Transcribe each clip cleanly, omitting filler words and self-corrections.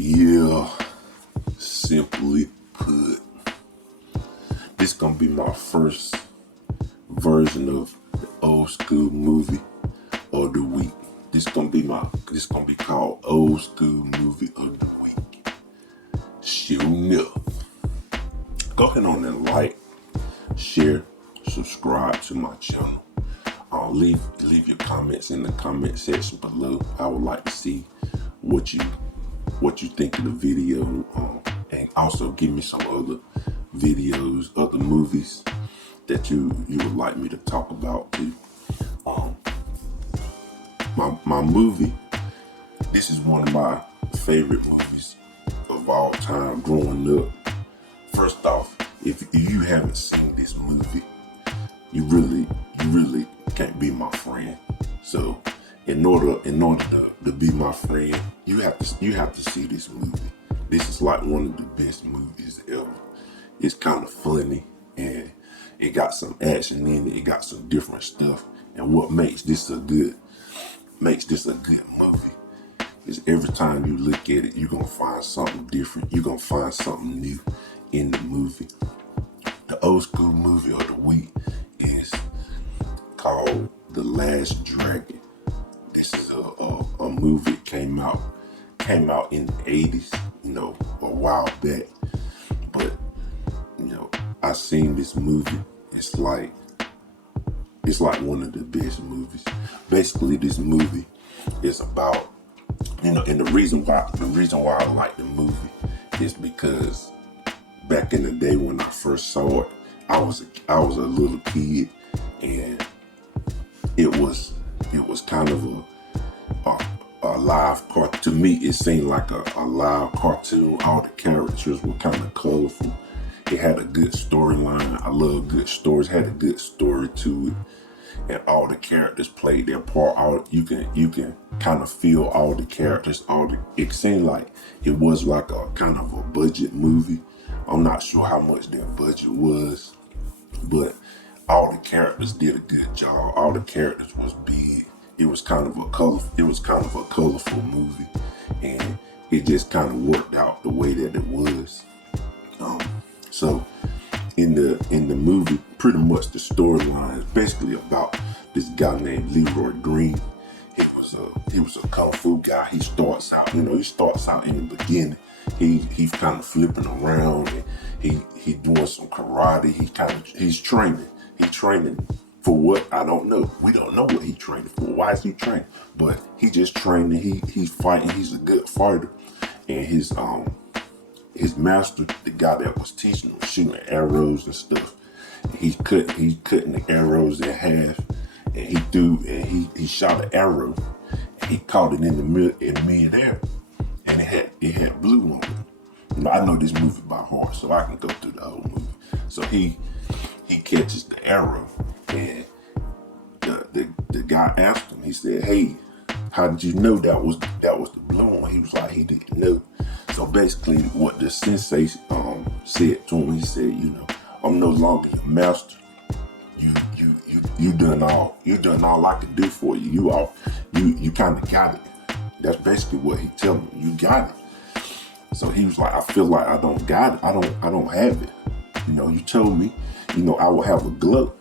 Yeah, simply put, this gonna be my first version of the old school movie of the week. This gonna be called old school movie of the week. Sho'nuff. Go ahead on and like, share, subscribe to my channel. Leave your comments in the comment section below. I would like to see what you think of the video, and also give me some other videos, other movies that you would like me to talk about too. My movie, this is one of my favorite movies of all time growing up. First off, if you haven't seen this movie, you really can't be my friend. So in order to be my friend, you have to see this movie. This is like one of the best movies ever. It's kind of funny, and it got some action in it. It got some different stuff. And what makes this a good movie is every time you look at it, you're gonna find something different. You're gonna find something new in the movie. The old school movie of the week is called The Last Dragon. This is a movie that came out in the 80s, a while back. But I seen this movie. It's like one of the best movies. Basically, this movie is about, and the reason why I like the movie is because back in the day when I first saw it, I was a little kid, and it was kind of a live cartoon. To me, it seemed like a live cartoon. All the characters were kind of colorful. It had a good storyline. I love good stories. It had a good story to it, and all the characters played their part. You can kind of feel all the characters. It seemed like it was like a kind of a budget movie. I'm not sure how much their budget was, but all the characters did a good job. All the characters was big. It was kind of a colorful movie, and it just kind of worked out the way that it was. So in the movie, pretty much the storyline is basically about this guy named Leroy Green. He was a kung fu guy. He starts out in the beginning. He's kind of flipping around, and he doing some karate. He's training. He's training for what? I don't know. We don't know what he's training for. Why is he training? But he just training. He's fighting. He's a good fighter, and his master, the guy that was teaching him, shooting arrows and stuff. He's cutting the arrows in half, and he shot an arrow, and he caught it in mid-air, and it had blue on it. I know this movie by heart, so I can go through the whole movie. So he catches the arrow, and the guy asked him. He said, "Hey, how did you know that was the blue one?" He was like, he didn't know. So basically, what the sensei said to him, he said, "I'm no longer your master. You done all I can do for you. You kind of got it." That's basically what he telling him. You got it. So he was like, "I feel like I don't got it. I don't have it. You told me, I will have a glow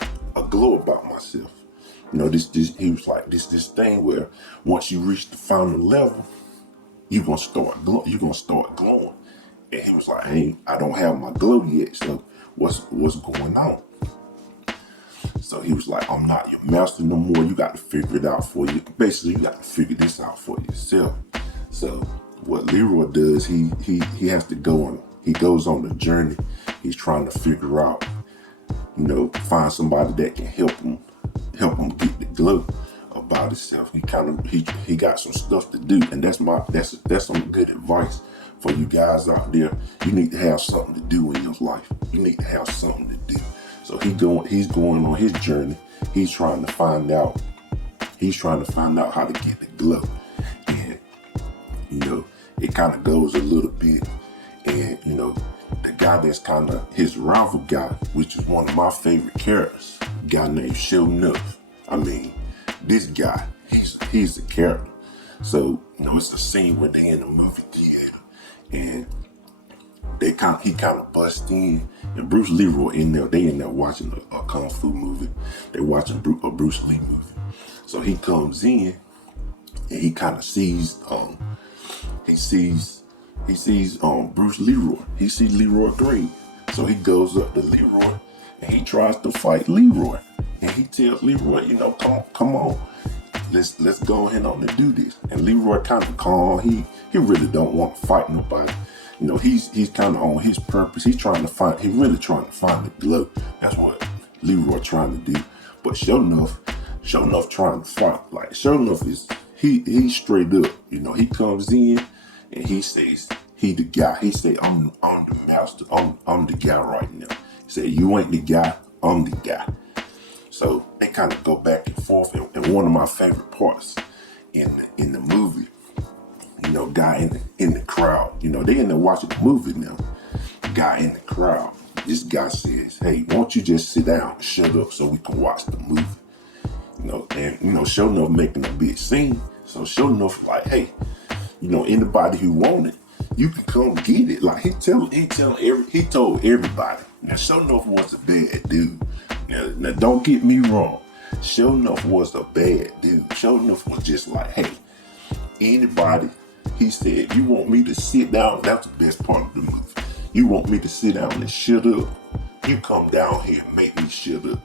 about myself. This he was like, this thing where once you reach the final level, you're gonna start glowing." And he was like, I don't have my glow yet, so what's going on? So he was like, "I'm not your master no more. You got to figure it out for you. Basically, you got to figure this out for yourself." So what Leroy does, he has to go on. He goes on the journey. He's trying to figure out, find somebody that can help him get the glow about himself. He got some stuff to do, and that's some good advice for you guys out there. You need to have something to do in your life. You need to have something to do. So he's going on his journey. He's trying to find out how to get the glow. And it kind of goes a little bit, and the guy that's kind of his rival guy, which is one of my favorite characters, a guy named Sho'nuff. I mean, this guy, he's a character. So it's a scene where they in the movie theater, and he kind of bust in, and Bruce Leroy they in there watching a kung fu movie. They watching a Bruce Lee movie. So he comes in, and he kind of sees Bruce Leroy. He sees Leroy Green. So he goes up to Leroy and he tries to fight Leroy. And he tells Leroy, come on. Let's go ahead on and do this. And Leroy kind of calm. He really don't want to fight nobody. He's kind of on his purpose. He really trying to find the glove. That's what Leroy trying to do. But Sho'nuff trying to fight. Like Sho'nuff he's straight up. He comes in and he says he the guy. He say I'm the master. I'm the guy right now. He said you ain't the guy. I'm the guy. So they kind of go back and forth. And one of my favorite parts in the movie, guy in the crowd, they in there watching the movie now. Guy in the crowd, this guy says, hey, won't you just sit down and shut up so we can watch the movie? Sho'nuff making a big scene. So Sho'nuff like, hey, anybody who want it, you can come get it. Like he told everybody. Now Sho'nuff was a bad dude. Now don't get me wrong. Sho'nuff was a bad dude. Sho'nuff was just like, hey, anybody. He said, you want me to sit down? That's the best part of the movie. You want me to sit down and shut up? You come down here and make me shut up.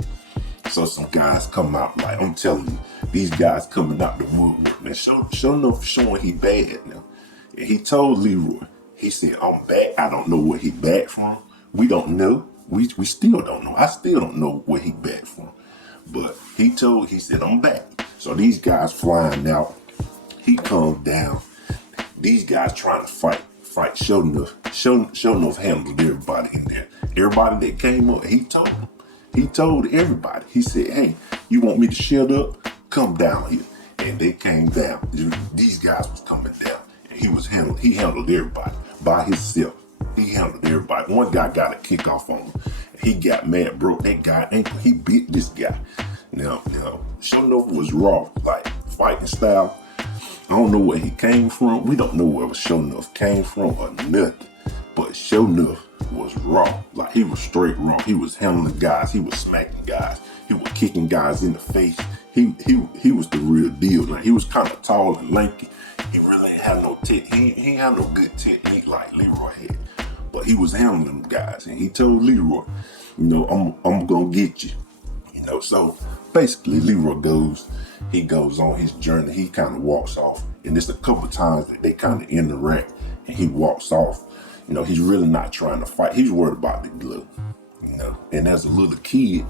So some guys come out, like I'm telling you, these guys coming out the woodwork. Now Sho'nuff showing he bad now. And he told Leroy, he said, I'm back. I don't know where he back from. We don't know. We still don't know. I still don't know where he back from. But he said, I'm back. So these guys flying out. He comes down. These guys trying to fight Sho'nuff. Sho'nuff handled everybody in there. Everybody that came up, he told them. He told everybody. He said, hey, you want me to shut up? Come down here. And they came down. These guys was coming down. And he handled everybody by himself. He handled everybody. One guy got a kick off on him. He got mad, broke that guy ankle. He bit this guy. Now, Sho'nuff was raw, like fighting style. I don't know where he came from. We don't know where Sho'nuff came from or nothing. But Sho'nuff was raw. Like he was straight raw. He was handling guys. He was smacking guys. He was kicking guys in the face. He was the real deal. Like he was kind of tall and lanky. He really ain't had no technique. He ain't had no good technique like Leroy had. But he was handling them guys. And he told Leroy, I'm gonna get you. So basically Leroy goes on his journey. He kind of walks off. And there's a couple times that they kind of interact and he walks off. He's really not trying to fight. He's worried about the glove. And as a little kid,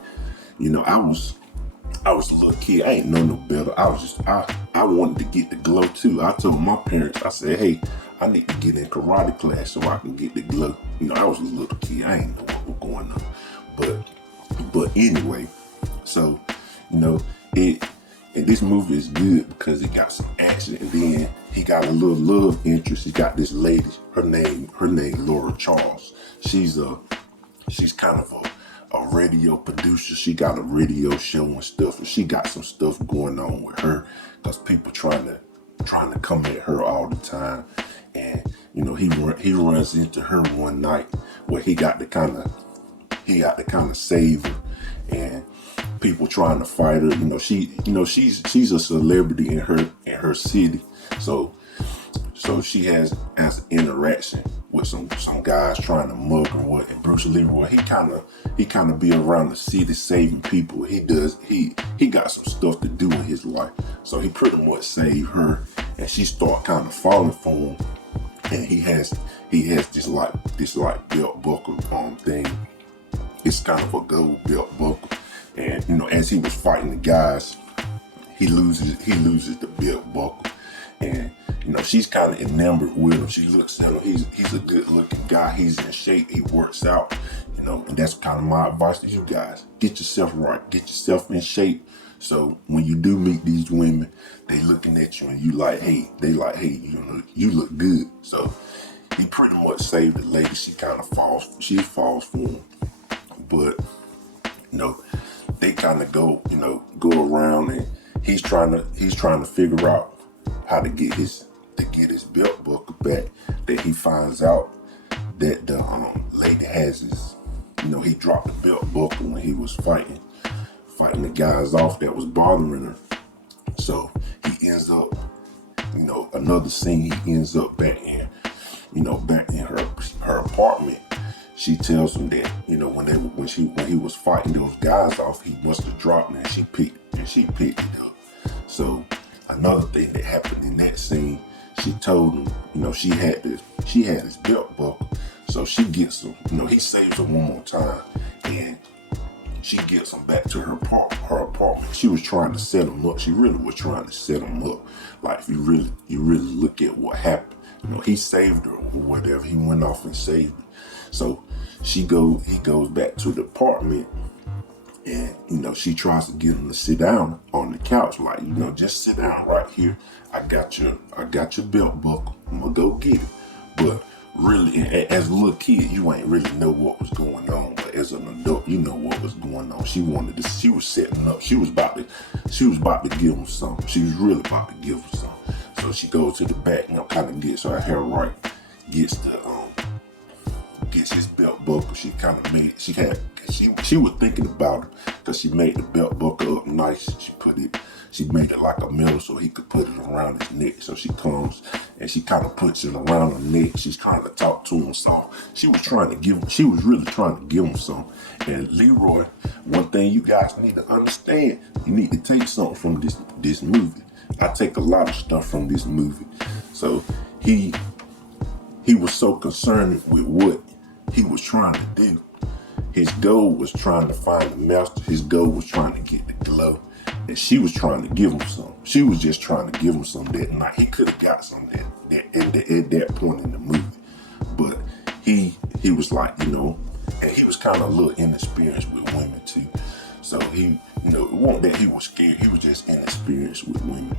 I was a little kid. I ain't know no better. I wanted to get the glow too. I told my parents, I said, hey, I need to get in karate class so I can get the glow. I was a little kid. I ain't know what was going on. But anyway, so, and this movie is good because it got some action, and then he got a little love interest. He got this lady, her name Laura Charles. She's kind of a radio producer. She got a radio show and stuff, and she got some stuff going on with her because people trying to come at her all the time. And he runs into her one night where he got to kind of save her, and people trying to fight her. She's a celebrity in her city, so she has an interaction with some guys trying to mug her. What? And Bruce Leroy, he kind of be around the city saving people. He got some stuff to do in his life, so he pretty much saved her, and she start kind of falling for him. And he has this belt buckle thing. It's kind of a gold belt buckle. And as he was fighting the guys, he loses the belt buckle. And she's kind of enamored with him. She looks at him. He's a good looking guy. He's in shape. He works out. And that's kind of my advice to you guys. Get yourself right. Get yourself in shape. So when you do meet these women, they looking at you and you like, hey, you look good. So he pretty much saved the lady. She falls for him. But they kind of go around, and he's trying to figure out how to get his belt buckle back that he finds out that the lady has his, he dropped the belt buckle when he was fighting the guys off that was bothering her. So he ends up, another scene, he ends up back in her apartment. She tells him that, when he was fighting those guys off, he must have dropped it, and she picked it up. So another thing that happened in that scene, she told him, she had his belt buckle. So she gets him, he saves her one more time, and she gets him back to her apartment. She was trying to set him up. She really was trying to set him up. Like, if you really look at what happened, he saved her or whatever. He went off and saved her. So he goes back to the apartment, and she tries to get him to sit down on the couch, like, just sit down right here. I got your belt buckle. I'm gonna go get it. But really, as a little kid, you ain't really know what was going on. But as an adult, you know what was going on. She was setting up. She was about to give him something. She was really about to give him something. So she goes to the back, kind of gets her hair right, gets his belt buckle. She was thinking about it, because she made the belt buckle up nice. She made it like a metal so he could put it around his neck. So she comes and she kind of puts it around her neck. She's trying to talk to him. So she was really trying to give him something. And Leroy, one thing you guys need to understand, you need to take something from this movie. I take a lot of stuff from this movie. So he was so concerned with what he was trying to do. His goal was trying to find the master. His goal was trying to get the glow. And she was trying to give him some. She was just trying to give him some that night. He could have got some at that point in the movie. But he was like, and he was kind of a little inexperienced with women too. So it wasn't that he was scared. He was just inexperienced with women.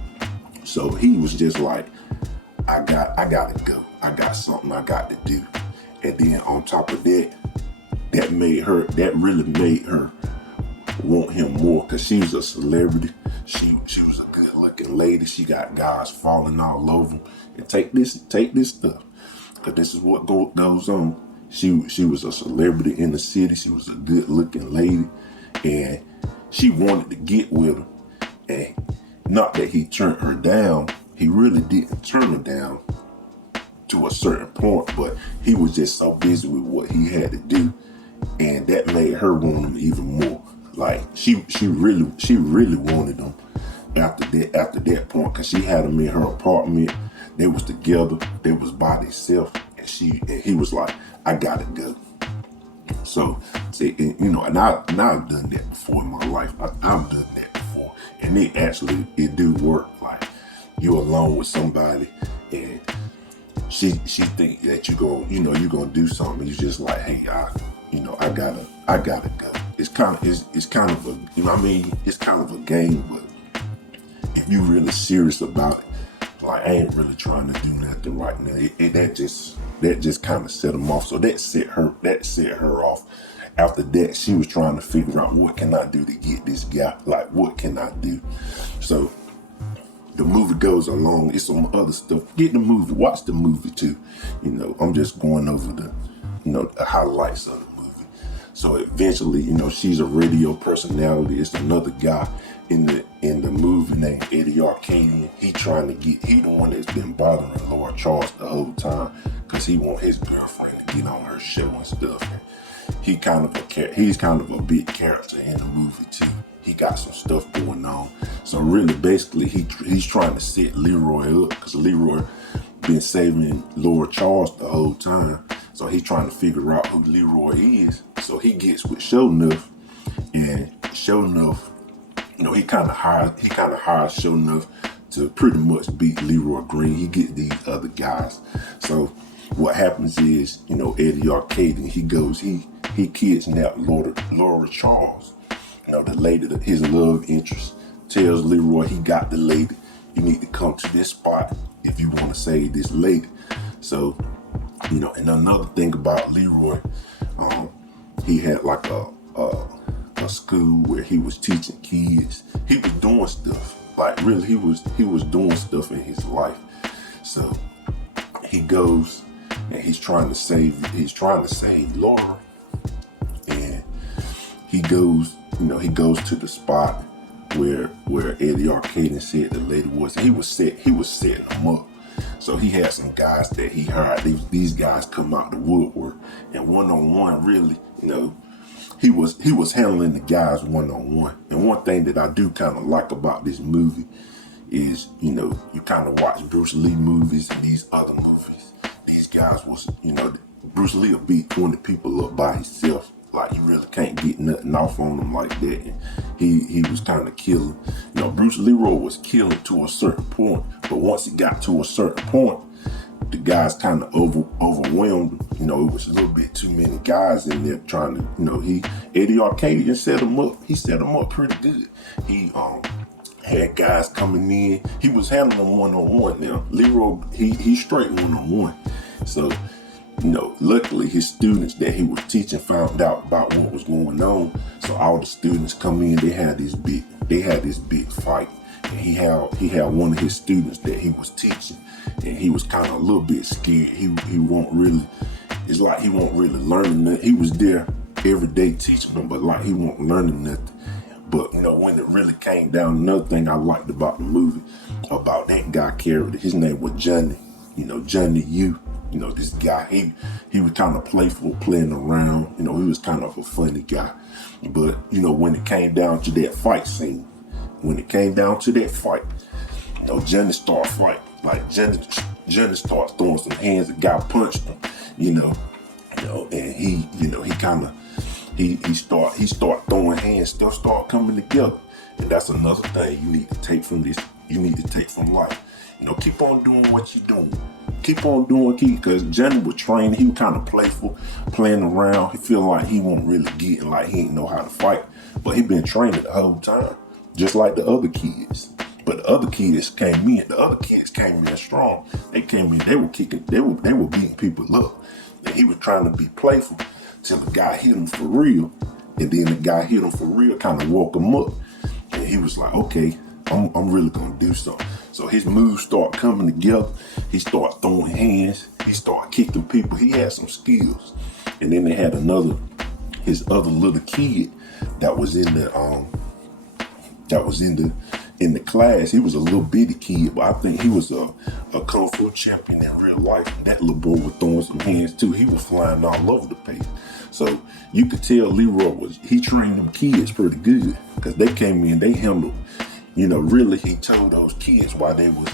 So he was just like, I gotta go. I got something I got to do. And then on top of that, that really made her want him more, because she was a celebrity. She was a good looking lady. She got guys falling all over. And take this stuff, because this is what goes on. She was a celebrity in the city. She was a good looking lady, and she wanted to get with him. And not that he turned her down. He really didn't turn her down to a certain point, but he was just so busy with what he had to do, and that made her want him even more. Like, she really wanted him after that point, because she had him in her apartment. They was together. They was by themselves, and he was like, I gotta go. So, and I've done that before in my life. I've done that before, and it do work. Like, you're alone with somebody, and she think that you're gonna do something. You just like, hey, I gotta go. It's kind of a, it's kind of a game, but if you really serious about it, like, I ain't really trying to do nothing right now. That just kind of set him off. So that set her off. After that, she was trying to figure out, what can I do to get this guy? Like, what can I do? So the movie goes along. It's some other stuff. Get the movie. Watch the movie too. I'm just going over the highlights of the movie. So eventually, she's a radio personality. It's another guy in the movie named Eddie Arcadian. He the one that's been bothering Leroy Charles the whole time, because he want his girlfriend to get on her show and stuff. And he's kind of a big character in the movie too. He got some stuff going on. So really, basically, he's trying to set Leroy up, because Leroy been saving Leroy Charles the whole time. So he's trying to figure out who Leroy is. So he gets with Sho'nuff, and Sho'nuff, he kind of hires Sho'nuff to pretty much beat Leroy Green. He get these other guys. So what happens is, Eddie Arcadian, he kidnapped Laura Charles. The lady, his love interest, tells Leroy he got the lady. You need to come to this spot if you want to save this lady. So, and another thing about Leroy, he had like a school where he was teaching kids. He was doing stuff. Like, really, he was doing stuff in his life. So he goes and he's trying to save Laura. And he goes to the spot where Eddie Arcadian said the lady was. He was setting them up. So he had some guys that he hired. These guys come out the woodwork, and one-on-one, really, he was handling the guys one-on-one. And one thing that I do kind of like about this movie is, you kind of watch Bruce Lee movies and these other movies. These guys was, Bruce Lee will beat 20 people up by himself. Like, you really can't get nothing off on him like that. And he was kind of killing. Bruce Leroy was killing to a certain point, but once it got to a certain point, the guys kind of overwhelmed him. It was a little bit too many guys in there trying to, Eddie Arcadian set him up. He set him up pretty good. He had guys coming in. He was handling them one-on-one now. Leroy, he straight one-on-one. So, luckily his students that he was teaching found out about what was going on. So all the students come in, they had this big fight. And he had one of his students that he was teaching, and he was kind of a little bit scared. He won't really learning nothing. He was there every day teaching them, but like he won't learning nothing. But when it really came down, another thing I liked about the movie, about that guy character, his name was Johnny. Johnny U. This guy, he was kind of playful, playing around. He was kind of a funny guy. But, when it came down to that fight scene, Johnny started fighting. Like, Johnny started throwing some hands. The guy punched him, and he start throwing hands, stuff start coming together. And that's another thing you need to take from this. You need to take from life. Keep on doing what you're doing. Keep on doing, because Johnny was trained. He was kind of playful, playing around. He feel like he wasn't really getting, like he didn't know how to fight. But he been training the whole time, just like the other kids. But the other kids came in strong. They came in, they were kicking, they were beating people up. And he was trying to be playful till the guy hit him for real. And then the guy hit him for real, kind of woke him up. And he was like, okay, I'm really gonna do something. So his moves start coming together. He started throwing hands. He started kicking people. He had some skills. And then they had his other little kid that was in the class. He was a little bitty kid, but I think he was a kung fu champion in real life. And that little boy was throwing some hands too. He was flying all over the place. So you could tell Leroy he trained them kids pretty good, because they came in, they handled. Really, he told those kids while they was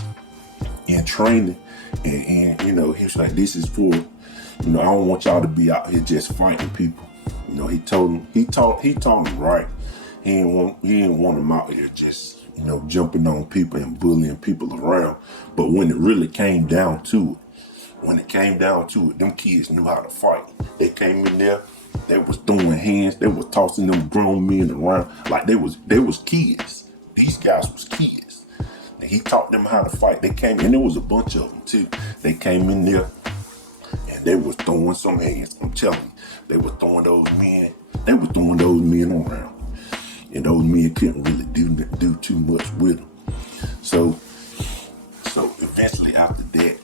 in training, and he was like, this is for, I don't want y'all to be out here just fighting people. He taught them right. He didn't want them out here just, jumping on people and bullying people around. But when it really came down to it, them kids knew how to fight. They came in there, they was throwing hands, they was tossing them grown men around like they was kids. These guys was kids. And he taught them how to fight. They came, and there was a bunch of them too. They came in there and they was throwing some hands. I'm telling you, they were throwing those men around. And those men couldn't really do too much with them. So eventually after that,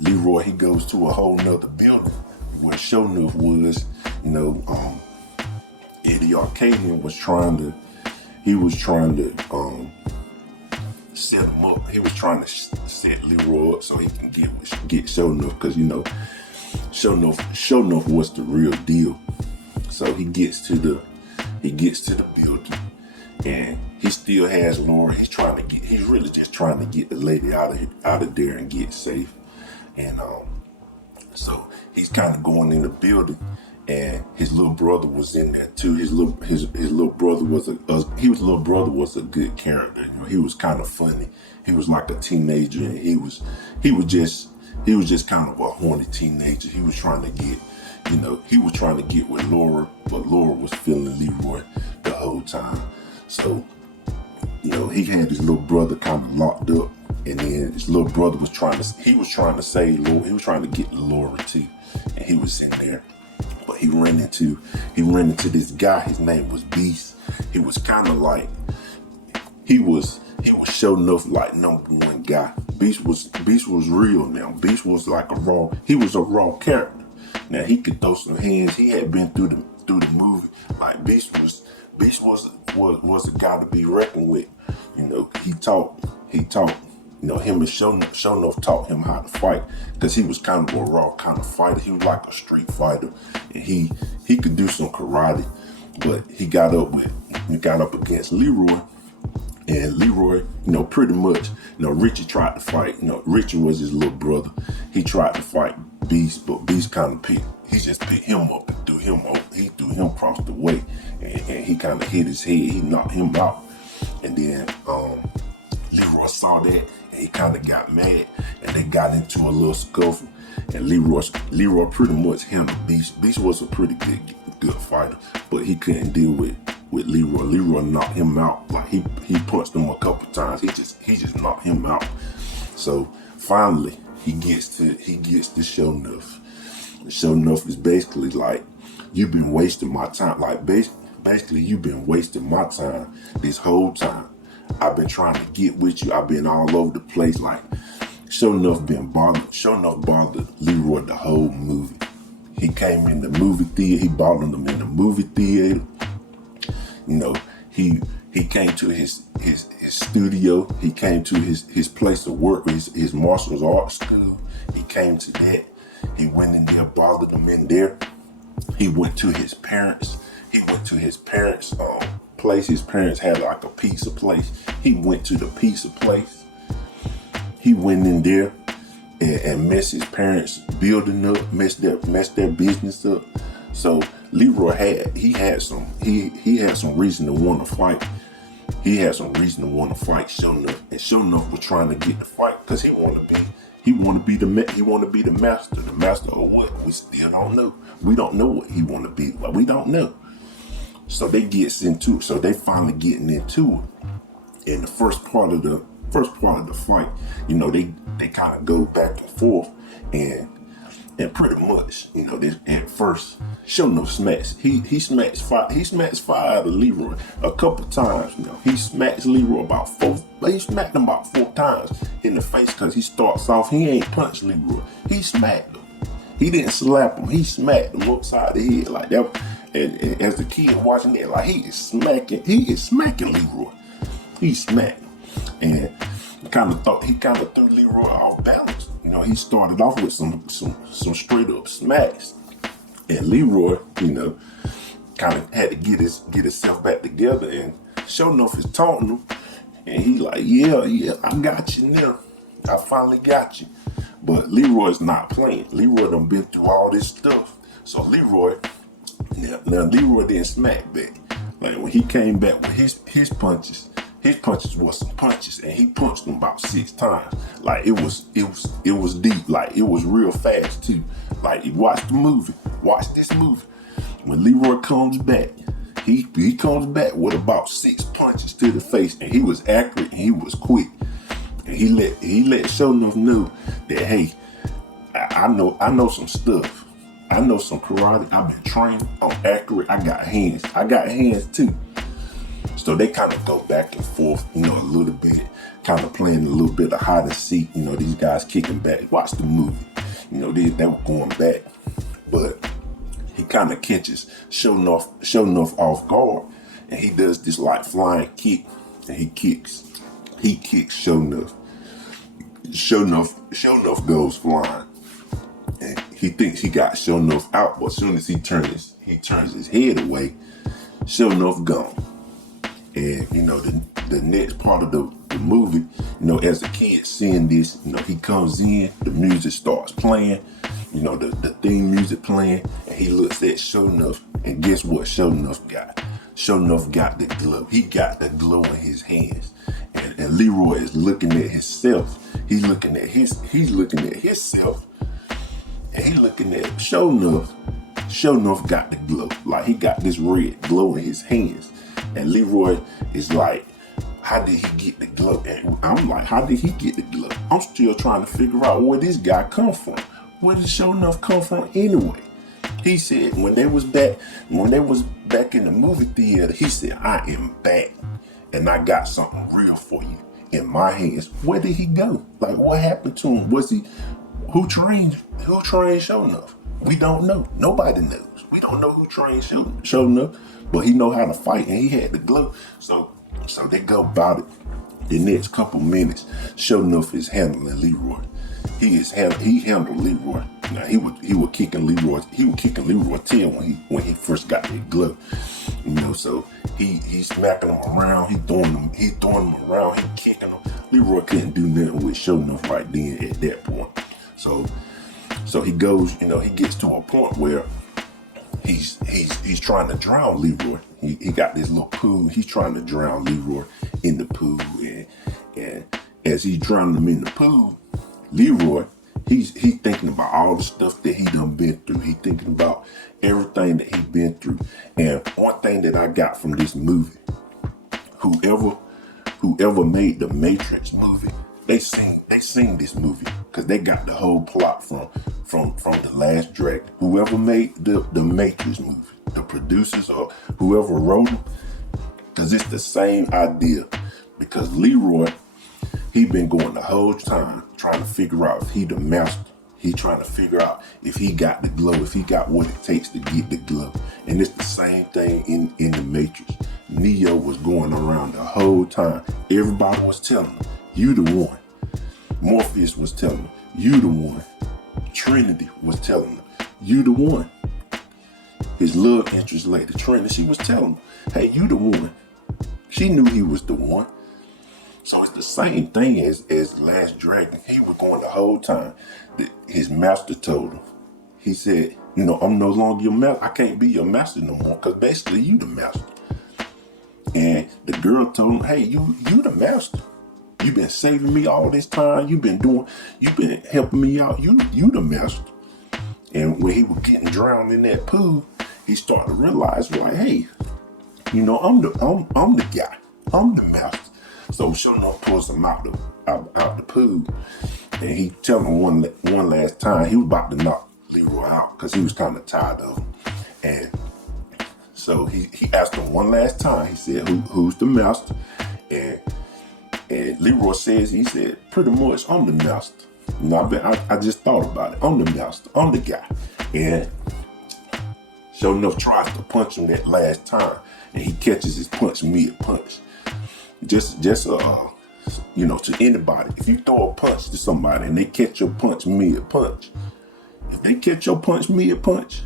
Leroy, he goes to a whole nother building where Sho'nuff was. Eddie Arcadian was trying to set him up. He was trying to set Leroy up so he can get Sho'nuff, because Sho'nuff was the real deal. So he gets to the building, and he still has Laura. He's really just trying to get the lady out of there and get safe. And so he's kind of going in the building, and his little brother was in there too. His little brother was a good character. He was kind of funny. He was like a teenager, and he was just kind of a horny teenager. He was trying to get with Laura, but Laura was feeling Leroy the whole time. So, he had his little brother kind of locked up, and then his little brother was trying to save Laura. He was trying to get Laura too, and he was in there. But he ran into this guy. His name was Beast. He was kind of like, he was he was Sho'nuff like #1 guy. Beast was real now. Beast was like he was a raw character. Now he could throw some hands. He had been through the movie. Like Beast was a guy to be reckoned with. You know, he taught, you know, him and Sho'nuff taught him how to fight, because he was kind of a raw kind of fighter. He was like a street fighter, and he could do some karate, but he got up against Leroy. And Leroy, you know, pretty much, you know, Richie tried to fight. You know, Richie was his little brother. He tried to fight Beast, but Beast kind of he just picked him up and threw him over. He threw him across the way, and he kind of hit his head. He knocked him out. And then Leroy saw that, and he kind of got mad, and they got into a little scuffle. And Leroy pretty much handled Beast. Beast was a pretty good fighter, but he couldn't deal with Leroy. Leroy knocked him out. Like he punched him a couple times. He just knocked him out. So finally he gets to Sho'nuff. Sho'nuff is basically like, you've been wasting my time. Like basically you've been wasting my time this whole time. I've been trying to get with you. I've been all over the place. Like Sho'nuff bothered Leroy the whole movie. He came in the movie theater. He bothered him in the movie theater. You know, he came to his studio. He came to his place of work, his martial arts school. He came to that. He went in there, bothered them in there. He went to his parents. Place. His parents had like a pizza place. He went to the pizza place. He went in there and messed his parents' building up, messed their business up. So Leroy had some reason to want to fight. He had some reason to want to fight Sho'nuff, and Sho'nuff was trying to get the fight because he want to be the master. The master of what? We still don't know. We don't know what he want to be. Like, we don't know. So they finally getting into it. In the first part of the fight, you know, they kind of go back and forth, and pretty much, you know, at first Sho'nuff smacks. He smacks fire out of Leroy a couple times. You know, he smacks Leroy he smacked him about 4 times in the face, because he starts off, he ain't punched Leroy. He smacked him. He didn't slap him. He smacked him upside the head like that. And as the kid watching it, like he is smacking Leroy. He smacked him. And he kind of threw Leroy off balance. You know, he started off with some straight up smacks. And Leroy, you know, kind of had to get himself back together. And Sho'nuff is taunting him. And he like, yeah, I got you now. I finally got you. But Leroy's not playing. Leroy done been through all this stuff. So Leroy didn't smack back. Like when he came back with his punches was some punches, and he punched them about 6 times. Like it was deep. Like it was real fast too. Like you watch this movie. When Leroy comes back, he comes back with about 6 punches to the face, and he was accurate and he was quick. And he let Sho'nuff know that, hey, I know some stuff. I know some karate. I've been trained. I'm accurate. I got hands too. So they kind of go back and forth, you know, a little bit, kind of playing a little bit of hide and seek. You know, these guys kicking back. Watch the movie. You know, they were going back, but he kind of catches Sho'nuff off guard, and he does this like flying kick, and he kicks Sho'nuff. Sho'nuff goes flying, and he thinks he got Sho'nuff out, but as soon as he turns his head away, Sho'nuff gone. And you know, the next part of the movie, you know, as the kid seeing this, you know, he comes in, the music starts playing, you know, the theme music playing, and he looks at Sho'nuff, and guess what Sho'nuff got? Sho'nuff got the glove. He got the glove in his hands. And Leroy is looking at himself. He's looking at himself. And he's looking at Sho'nuff. Sho'nuff got the glove. Like he got this red glow in his hands. And Leroy is like, how did he get the glove? And I'm like, how did he get the glove? I'm still trying to figure out where this guy come from. Where did Sho'nuff come from anyway? He said when they was back in the movie theater, he said, I am back and I got something real for you. in my hands. Where did he go? Like, what happened to him? Who trained Sho'nuff? We don't know. Nobody knows. We don't know who trained Sho'nuff, but he know how to fight and he had the glow. So they go about it. The next couple minutes, Sho'nuff is handling Leroy. He handled Leroy. Now he was kicking Leroy's tail when he first got the glove. So he's smacking him around, he throwing him around, he kicking him. Leroy couldn't do nothing with Sho'nuff right then at that point. So he goes, he gets to a point where he's trying to drown Leroy. He got this little pool. He's trying to drown Leroy in the pool, and as he's drowning him in the pool, Leroy, he's thinking about all the stuff that he done been through. He thinking about everything that he been through. And one thing that I got from this movie, whoever made the Matrix movie, they seen this movie because they got the whole plot from The Last Dragon. Whoever made the Matrix movie, the producers or whoever wrote them, because it's the same idea. Because Leroy, he been going the whole time trying to figure out if he the master. He trying to figure out if he got the glow, if he got what it takes to get the glow. And it's the same thing in the Matrix. Neo was going around the whole time. Everybody was telling him, you the one. Morpheus was telling him, you the one. Trinity was telling him, you the one. His love interest lady, Trinity, she was telling him, hey, you the one. She knew he was the one. So it's the same thing as Last Dragon. He was going the whole time. His master told him. He said, I'm no longer your master. I can't be your master no more because basically you the master. And the girl told him, hey, you the master. You've been saving me all this time. You've been helping me out. You the master. And when he was getting drowned in that pool, he started to realize, like, hey, I'm the guy. I'm the master. So Sho'nuff pulls him out the pool, and he tell him one last time he was about to knock Leroy out because he was kind of tired of him. And so he asked him one last time. He said, "Who's the master?" And Leroy he said, pretty much, I'm the master. I just thought about it. I'm the master. I'm the guy. And Sho'nuff tries to punch him that last time, and he catches his punch mid-punch. Just to anybody, if you throw a punch to somebody and they catch your punch mid-punch, if they catch your punch mid-punch,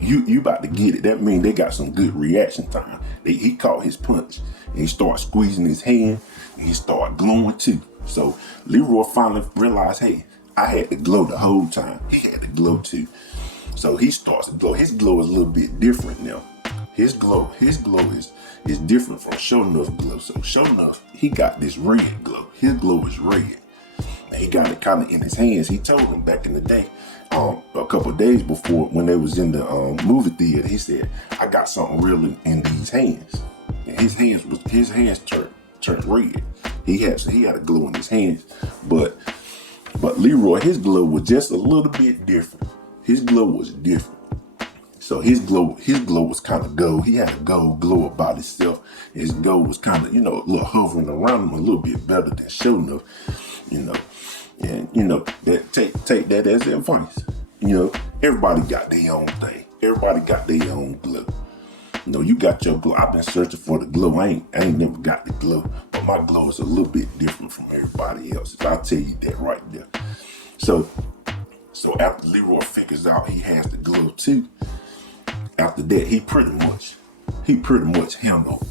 you about to get it. That means they got some good reaction time. He caught his punch and he started squeezing his hand and he started glowing too. So Leroy finally realized, hey, I had to glow the whole time. He had to glow too. So he starts to glow. His glow is a little bit different now. His glow is different from Sho'nuff glow. So Sho'nuff, he got this red glow. His glow is red. He got it kind of in his hands. He told him back in the day, a couple of days before when they was in the movie theater, he said, I got something real in these hands. And his hands turned red. He had a glow in his hands. But Leroy, his glow was just a little bit different. His glow was different. So his glow was kind of gold. He had a gold glow about himself. His gold was kind of, a little hovering around him a little bit better than Sho'nuff, And that take that as advice. Everybody got their own thing. Everybody got their own glow. You got your glow. I've been searching for the glow. I ain't never got the glow, but my glow is a little bit different from everybody else's. I'll tell you that right there. So after Leroy figures out he has the glow too, after that he pretty much handled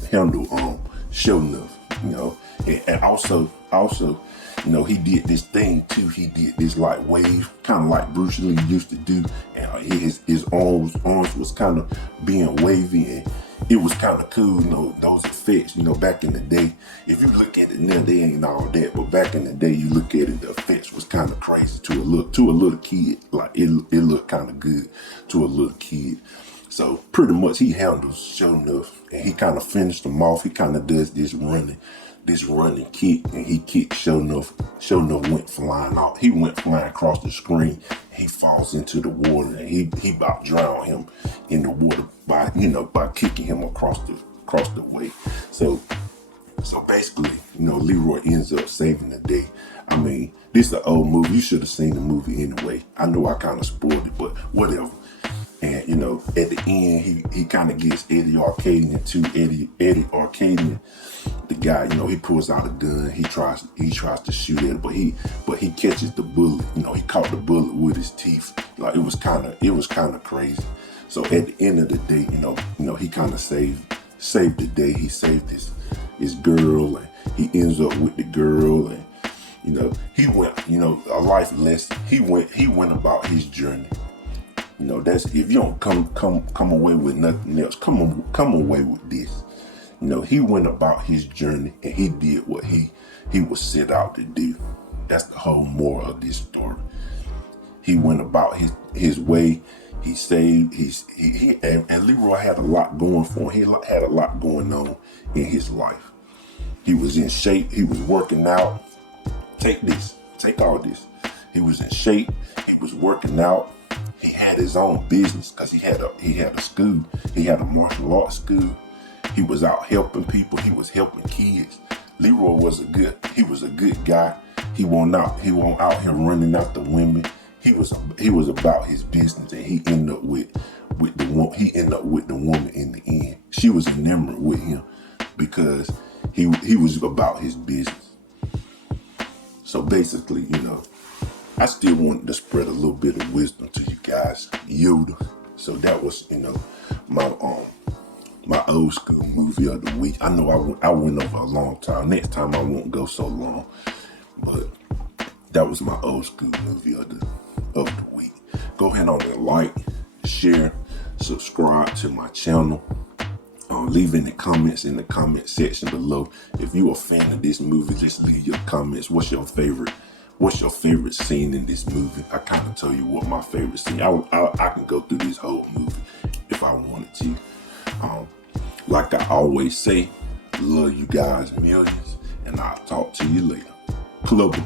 Sho'nuff, and also he did this thing too. He did this like wave, kind of like Bruce Lee used to do, and his arms was kind of being wavy, and it was kind of cool. Those effects. Back in the day, if you look at it now, they ain't all that. But back in the day, you look at it, the effects was kind of crazy to a little kid. Like it looked kind of good to a little kid. So pretty much he handles Sho'nuff, and he kind of finished him off. He kind of does this running kick, and he kicked Sho'nuff. Sho'nuff went flying out. He went flying across the screen. He falls into the water, and he about drown him in the water by kicking him across the way. So basically, Leroy ends up saving the day. I mean, this is an old movie. You should have seen the movie anyway. I know I kind of spoiled it, but whatever. And at the end, he kind of gets Eddie Arcadian to Eddie Arcadian, the guy. He pulls out a gun. He tries to shoot at it, but he catches the bullet. He caught the bullet with his teeth. Like it was kind of crazy. So at the end of the day, he kind of saved the day. He saved his girl, and he ends up with the girl, and he went, a life lesson. He went about his journey. That's, if you don't come away with nothing else, come away with this. He went about his journey and he did what he was set out to do. That's the whole moral of this story. He went about his way. He saved. And Leroy had a lot going for him. He had a lot going on in his life. He was in shape. He was working out. Take all this. He was in shape. He was working out. He had his own business because he had a school. He had a martial arts school. He was out helping people. He was helping kids. Leroy was a good guy. He wasn't out here running after women. He was about his business, and he ended up with the woman in the end. She was enamored with him because he was about his business. So basically, I still wanted to spread a little bit of wisdom to you guys. Yoda. So that was, my old school movie of the week. I know I went over a long time. Next time I won't go so long. But that was my old school movie of the week. Go ahead on and like, share, subscribe to my channel. Leave any comments in the comment section below. If you're a fan of this movie, just leave your comments. What's your favorite scene in this movie? I kind of tell you what my favorite scene. I can go through this whole movie if I wanted to. Like I always say, love you guys millions, and I'll talk to you later. Clubber.